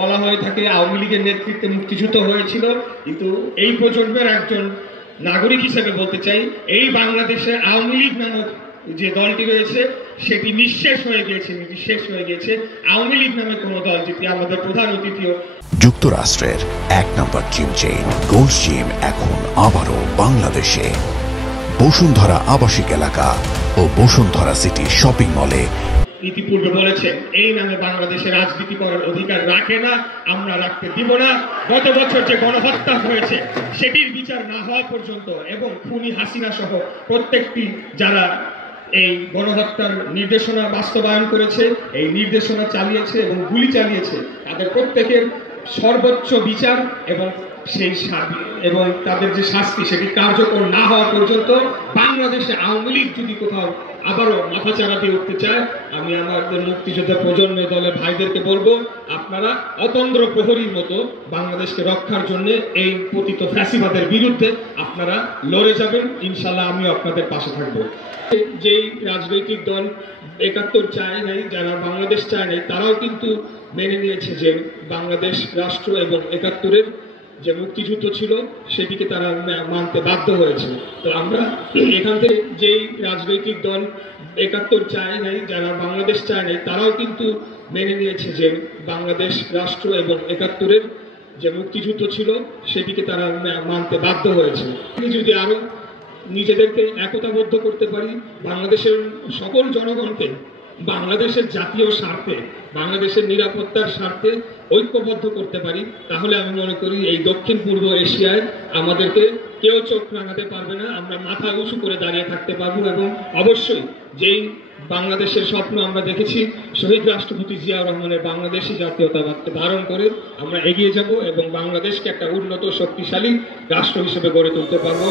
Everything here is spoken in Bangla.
বলা হয়ে থাকে আওয়ামী লীগের নেতৃত্বে মুক্তিযুদ্ধ হয়েছিল, কিন্তু এই প্রজন্মের একজন নাগরিক হিসেবে বলতে চাই এই বাংলাদেশে আওয়ামী লীগ নামক যে দলটি রয়েছে সেটি নিঃশেষ হয়ে গিয়েছে। আওয়ামী লীগ নামে কোন দল, যেটি আমাদের প্রধান অতিথিও যুক্তরাষ্ট্রের এক নম্বর জিম চেইন গোল্ড জিম এখন আবারও বাংলাদেশে বসুন্ধরা আবাসিক এলাকা ও বসুন্ধরা সিটি শপিং মলে ইতিপূর্বে বলেছেন এই নামে বাংলাদেশে রাজনীতি করার অধিকার রাখে না, আমরা রাখতে দিব না। গত বছর যে গণহত্যা হয়েছে সেটির বিচার না হওয়া পর্যন্ত এবং খুনি হাসিনা সহ প্রত্যেকটি যারা এই গণহত্যার নির্দেশনা বাস্তবায়ন করেছে, এই নির্দেশনা চালিয়েছে এবং গুলি চালিয়েছে, তাদের প্রত্যেকের সর্বোচ্চ বিচার এবং তাদের যে শাস্তি সেটি কার্যকর না হওয়া পর্যন্ত বাংলাদেশে আওয়ামী লীগ যদি কোথাও আবারও মাথাচাড়া দিয়ে উঠতে চায়, আমি আমাদের মুক্তিযোদ্ধা প্রজন্মের দলের ভাইদেরকে বলবো, আপনারা অতন্দ্র প্রহরীর মতো বাংলাদেশকে রক্ষার জন্য এই পতিত ফ্যাসিবাদের বিরুদ্ধে আপনারা লড়ে যাবেন। ইনশাল্লাহ আমিও আপনাদের পাশে থাকবো। যেই রাজনৈতিক দল ৭১ চায় নাই, যারা বাংলাদেশ চায় নাই, তারাও কিন্তু মেনে নিয়েছে যে বাংলাদেশ রাষ্ট্র এবং ৭১-এর যে মুক্তিযুদ্ধ ছিল সেটিকে তারা মানতে বাধ্য হয়েছে। তো আমরা এখান থেকে যেই রাজনৈতিক দল ৭১ চায় নাই, যারা বাংলাদেশ চায় নাই, তারাও কিন্তু মেনে নিয়েছে যে বাংলাদেশ রাষ্ট্র এবং ৭১-এর যে মুক্তিযুদ্ধ ছিল সেটিকে তারা মানতে বাধ্য হয়েছে। যদি আরো নিজেদেরকে একতাবদ্ধ করতে পারি, বাংলাদেশের সকল জনগণকে বাংলাদেশের জাতীয় স্বার্থে, বাংলাদেশের নিরাপত্তার স্বার্থে ঐক্যবদ্ধ করতে পারি, তাহলে আমি মনে করি এই দক্ষিণ পূর্ব এশিয়ায় আমাদেরকে কেউ চোখ রাঙাতে পারবে না। আমরা মাথা উঁচু করে দাঁড়িয়ে থাকতে পারবো এবং অবশ্যই যেই বাংলাদেশের স্বপ্ন আমরা দেখেছি, শহীদ রাষ্ট্রপতি জিয়াউর রহমানের বাংলাদেশি জাতীয়তাবাদকে ধারণ করে আমরা এগিয়ে যাব এবং বাংলাদেশকে একটা উন্নত শক্তিশালী রাষ্ট্র হিসেবে গড়ে তুলতে পারবো।